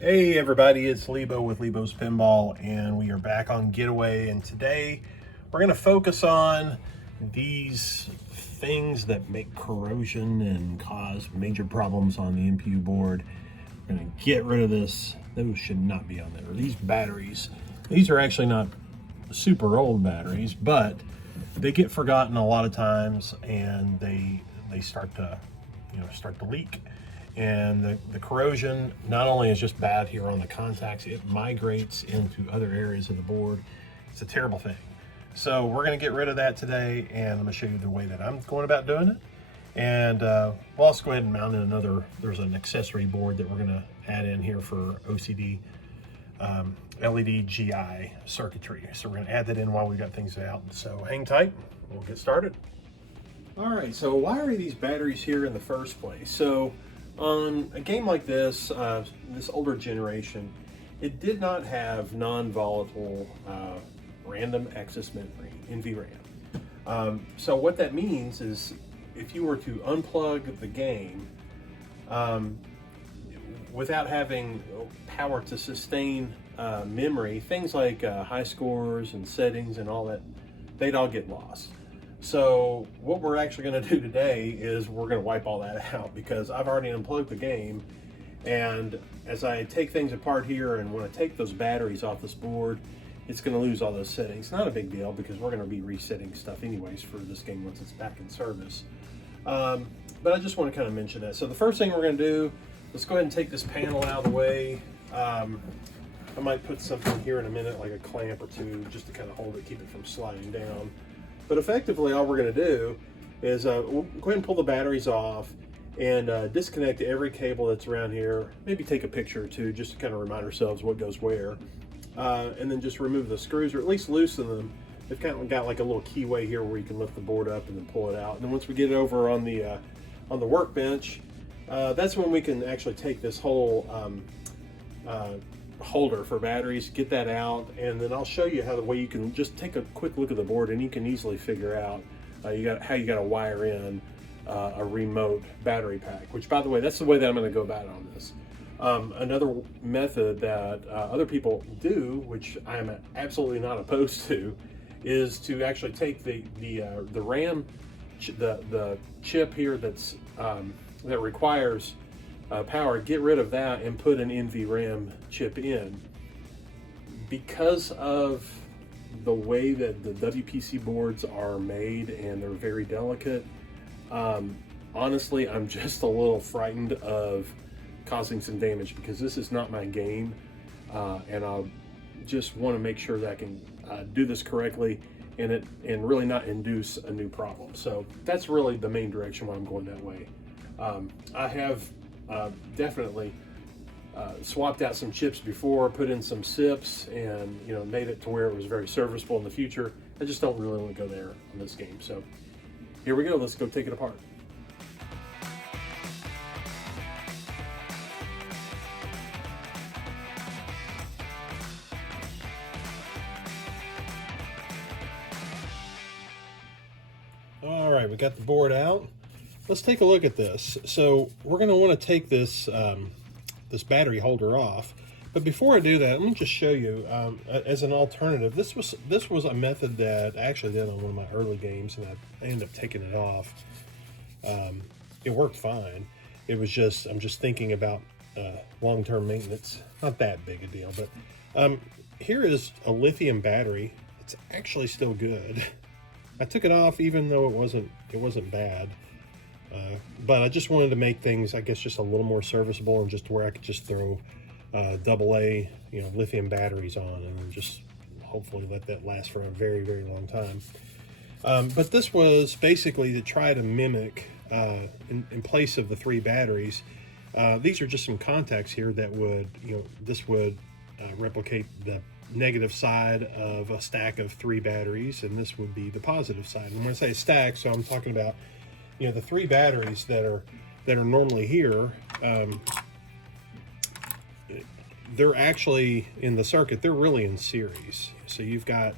Hey everybody, it's Lebo with Lebo's Pinball, and we are back on Getaway, and today we're going to focus on these things that make corrosion and cause major problems on the MPU board. We're going to get rid of this. Those should not be on there. These batteries, these are actually not super old batteries, but they get forgotten a lot of times, and they start to start to leak. And the corrosion not only is just bad here on the contacts, it migrates into other areas of the board. It's a terrible thing. So we're going to get rid of that today, and I'm going to show you the way that I'm going about doing it. And we'll also go ahead and mount in there's an accessory board that we're going to add in here for OCD LED GI circuitry. So we're going to add that in while we've got things out. So hang tight, we'll get started. All right, so why are these batteries here in the first place? So on a game like this, this older generation, it did not have non-volatile random access memory, NVRAM. So what that means is if you were to unplug the game without having power to sustain memory, things like high scores and settings and all that, they'd all get lost. So what we're actually going to do today is we're going to wipe all that out, because I've already unplugged the game, and as I take things apart here and want to take those batteries off this board, it's going to lose all those settings. Not a big deal, because we're going to be resetting stuff anyways for this game once it's back in service. But I just want to kind of mention that. So the first thing we're going to do, let's go ahead and take this panel out of the way. I might put something here in a minute, like a clamp or two, just to kind of hold it, keep it from sliding down. But effectively, all we're going to do is we'll go ahead and pull the batteries off and disconnect every cable that's around here. Maybe take a picture or two just to kind of remind ourselves what goes where. And then just remove the screws, or at least loosen them. They've kind of got like a little keyway here where you can lift the board up and then pull it out. And then once we get it over on the workbench, that's when we can actually take this whole holder for batteries, get that out, and then I'll show you how the way you can just take a quick look at the board and you can easily figure out how you got to wire in a remote battery pack, which, by the way, that's the way that I'm going to go about it on this. Another method that other people do, which I am absolutely not opposed to, is to actually take the RAM, the chip here that's that requires power, get rid of that and put an NVRAM chip in. Because of the way that the WPC boards are made and they're very delicate, honestly, I'm just a little frightened of causing some damage, because this is not my game, and I just want to make sure that I can do this correctly and really not induce a new problem. So that's really the main direction why I'm going that way. I have definitely swapped out some chips before, put in some SIPs, and made it to where it was very serviceable in the future. I just don't really want to go there on this game. So here we go, let's go take it apart. All right, we got the board out. Let's take a look at this. So we're going to want to take this this battery holder off, but before I do that, let me just show you as an alternative. This was a method that I actually did on one of my early games, and I ended up taking it off. It worked fine. It was just, I'm just thinking about long-term maintenance. Not that big a deal, but here is a lithium battery. It's actually still good. I took it off even though it wasn't bad. But I just wanted to make things, I guess, just a little more serviceable, and just where I could just throw AA, lithium batteries on, and then just hopefully let that last for a very, very long time. But this was basically to try to mimic, in place of the 3 batteries, these are just some contacts here that would, this would replicate the negative side of a stack of 3 batteries, and this would be the positive side. And when I say stack, so I'm talking about the 3 batteries that are normally here. They're actually in the circuit, they're really in series. So you've got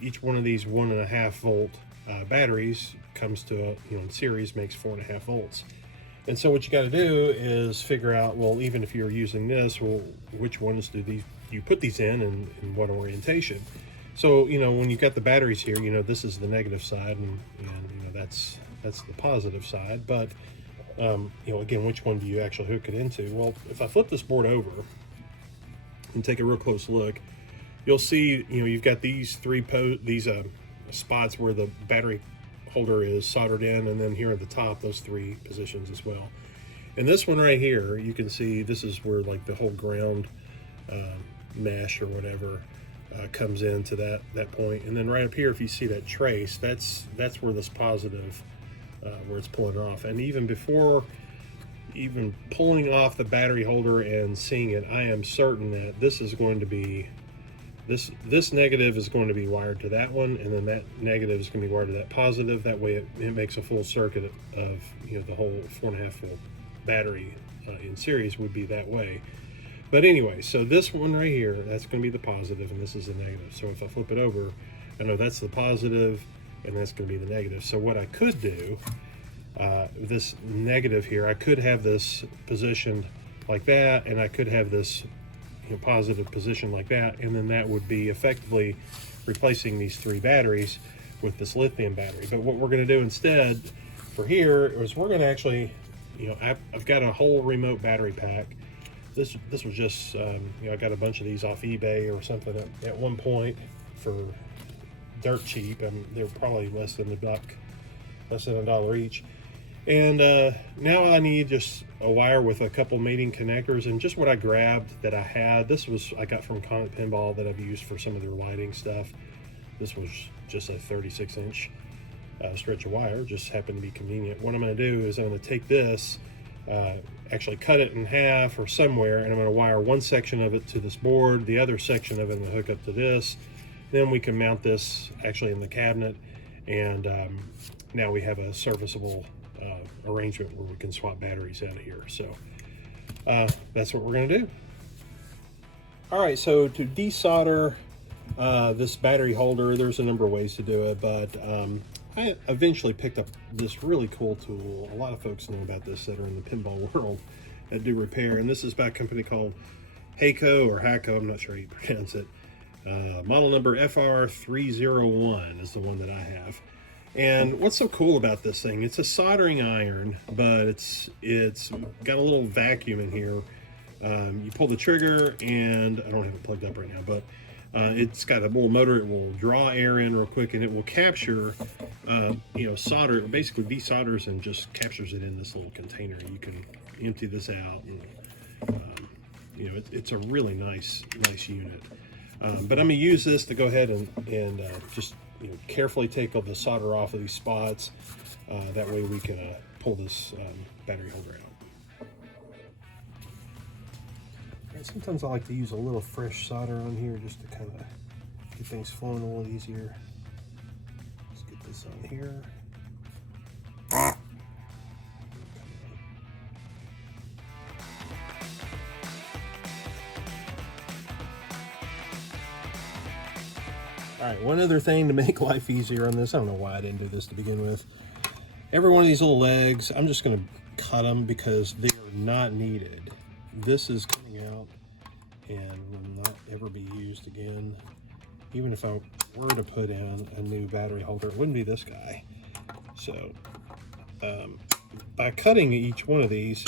each one of these 1.5 volt batteries comes to in series, makes 4.5 volts. And so what you got to do is figure out, well, even if you're using this, well, which ones do you put these in what orientation? So, you know, when you've got the batteries here, you know, this is the negative side, and you know, that's the positive side. But, you know, again, which one do you actually hook it into? Well, if I flip this board over and take a real close look, you'll see, you know, you've got these spots where the battery holder is soldered in, and then here at the top, those 3 positions as well. And this one right here, you can see this is where like the whole ground mesh or whatever comes into that point. And then right up here, if you see that trace, that's where this positive, where it's pulling off. And even before even pulling off the battery holder and seeing it, I am certain that this is going to be, this negative is going to be wired to that one, and then that negative is going to be wired to that positive. That way it makes a full circuit of, you know, the whole 4.5 volt battery in series would be that way. But anyway, so this one right here, that's going to be the positive, and this is the negative. So if I flip it over, I know that's the positive, and that's going to be the negative. So what I could do, this negative here, I could have this positioned like that, and I could have this, you know, positive position like that, and then that would be effectively replacing these 3 batteries with this lithium battery. But what we're going to do instead for here is we're going to actually, you know, I've got a whole remote battery pack. This was just, you know, I got a bunch of these off eBay or something at one point for dirt cheap, and they were probably less than $1 each. And now I need just a wire with a couple mating connectors, and just what I grabbed that I had. This was, I got from Pinball that I've used for some of their lighting stuff. This was just a 36-inch stretch of wire, just happened to be convenient. What I'm going to do is I'm going to take this, actually cut it in half or somewhere, and I'm going to wire one section of it to this board, the other section of it I'm going to hook up to this. Then we can mount this actually in the cabinet, and now we have a serviceable arrangement where we can swap batteries out of here. So that's what we're going to do. All right, so to desolder this battery holder, there's a number of ways to do it, but I eventually picked up this really cool tool. A lot of folks know about this that are in the pinball world that do repair, and this is by a company called Hayco or Haco, I'm not sure how you pronounce it. Model number FR301 is the one that I have. And what's so cool about this thing, it's a soldering iron, but it's got a little vacuum in here. You pull the trigger, and I don't have it plugged up right now, but it's got a little motor. It will draw air in real quick, and it will capture, you know, solder. It basically desolders and just captures it in this little container. You can empty this out, and you know, it's a really nice unit. But I'm gonna use this to go ahead and just, you know, carefully take all the solder off of these spots. That way we can pull this battery holder out. And sometimes I like to use a little fresh solder on here just to kind of get things flowing a little easier. Let's get this on here. All right, one other thing to make life easier on this, I don't know why I didn't do this to begin with. Every one of these little legs, I'm just gonna cut them because they are not needed. This is coming out and will not ever be used again. Even if I were to put in a new battery holder, it wouldn't be this guy. So by cutting each one of these,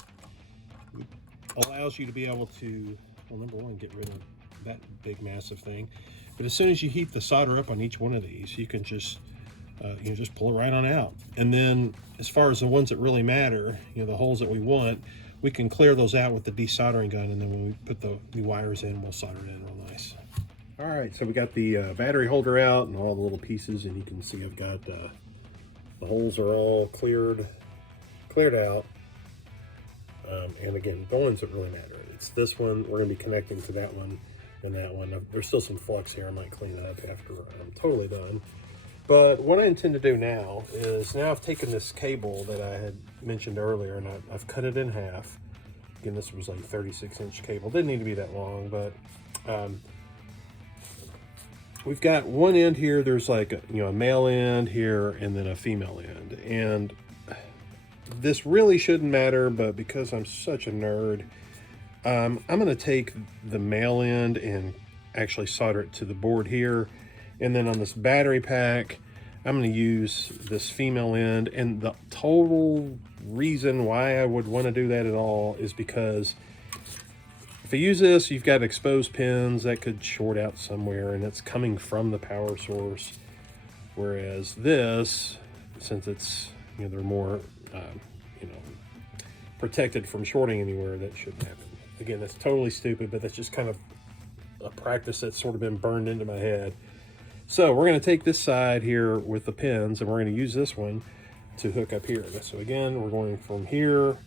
allows you to be able to, well, number one, get rid of that big massive thing. But as soon as you heat the solder up on each one of these, you can just just pull it right on out. And then as far as the ones that really matter, you know, the holes that we want, we can clear those out with the desoldering gun, and then when we put the new wires in, we'll solder it in real nice. All right, so we got the battery holder out and all the little pieces, and you can see I've got the holes are all cleared out. And again, the ones that really matter. It's this one, we're gonna be connecting to that one and that one. There's still some flux here I might clean up after I'm totally done. But what I intend to do now is, now I've taken this cable that I had mentioned earlier, and I've cut it in half. Again, this was like 36-inch cable. Didn't need to be that long, but we've got one end here. There's like a male end here and then a female end. And this really shouldn't matter, but because I'm such a nerd, I'm going to take the male end and actually solder it to the board here. And then on this battery pack, I'm going to use this female end. And the total reason why I would want to do that at all is because if I use this, you've got exposed pins that could short out somewhere, and it's coming from the power source. Whereas this, since it's, they're more, protected from shorting anywhere, that shouldn't happen. Again, that's totally stupid, but that's just kind of a practice that's sort of been burned into my head. So we're going to take this side here with the pins, and we're going to use this one to hook up here. So again, we're going from here.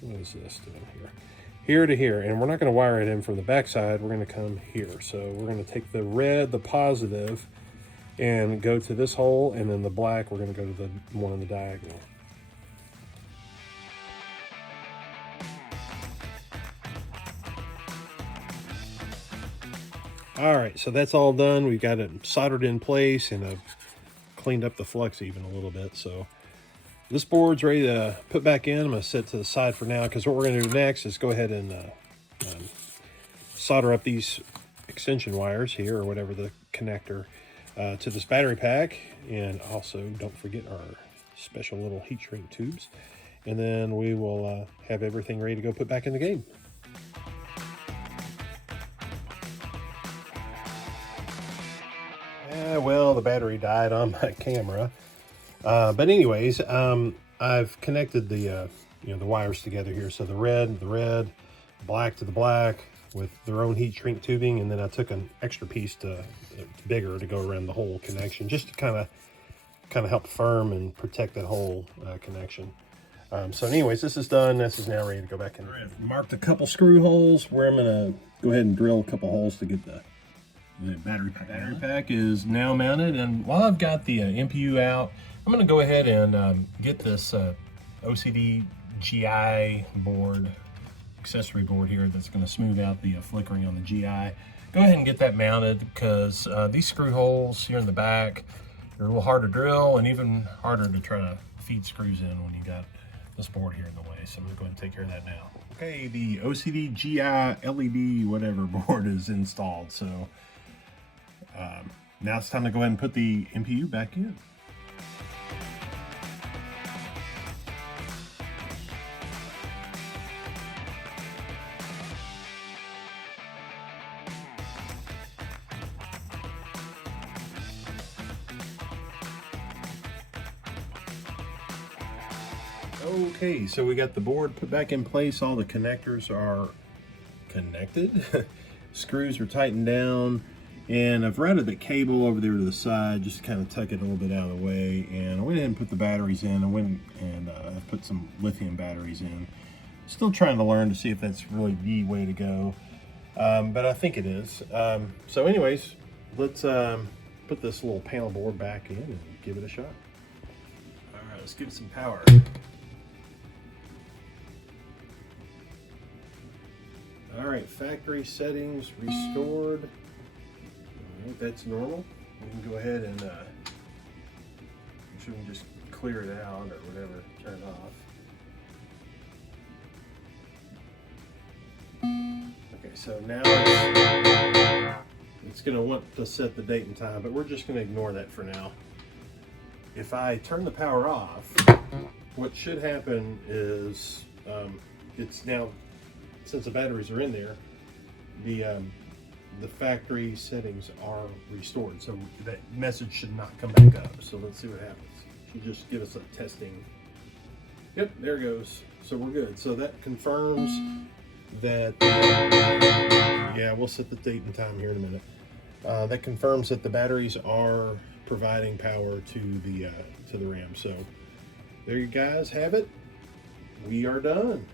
What is this doing here? Here to here, and we're not going to wire it in from the back side. We're going to come here. So we're going to take the red, the positive, and go to this hole, and then the black, we're going to go to the one on the diagonal. All right, so that's all done. We've got it soldered in place, and I've cleaned up the flux even a little bit. So this board's ready to put back in. I'm going to set it to the side for now, because what we're going to do next is go ahead and solder up these extension wires here, or whatever the connector, to this battery pack. And also, don't forget our special little heat shrink tubes. And then we will have everything ready to go put back in the game. Well, the battery died on my camera. But anyways, I've connected the the wires together here. So the red, black to the black with their own heat shrink tubing, and then I took an extra piece bigger to go around the whole connection, just to kind of help firm and protect that whole connection. So anyways, this is done. This is now ready to go back in. I've marked a couple screw holes where I'm gonna go ahead and drill a couple holes to get the battery pack. Battery pack is now mounted, and while I've got the MPU out, I'm going to go ahead and get this OCD GI board, accessory board here, that's going to smooth out the flickering on the GI. Go ahead and get that mounted, because these screw holes here in the back are a little hard to drill, and even harder to try to feed screws in when you got this board here in the way. So I'm going to go ahead and take care of that now. Okay, the OCD GI LED whatever board is installed, so now it's time to go ahead and put the MPU back in. Okay, so we got the board put back in place. All the connectors are connected. Screws are tightened down. And I've routed the cable over there to the side, just to kind of tuck it a little bit out of the way. And I went ahead and put the batteries in. I went and put some lithium batteries in. Still trying to learn to see if that's really the way to go. But I think it is. So anyways, let's put this little panel board back in and give it a shot. All right, let's give it some power. All right, factory settings restored. That's normal. We can go ahead and I'm sure we can just clear it out or whatever, turn it off. Okay, so now it's going to want to set the date and time, but we're just going to ignore that for now. If I turn the power off, what should happen is it's now, since the batteries are in there, the factory settings are restored, so that message should not come back up. So let's see what happens. Should just give us a testing. Yep, there it goes. So we're good. So that confirms that, yeah, we'll set the date and time here in a minute. That confirms that the batteries are providing power to the RAM. So there you guys have it. We are done.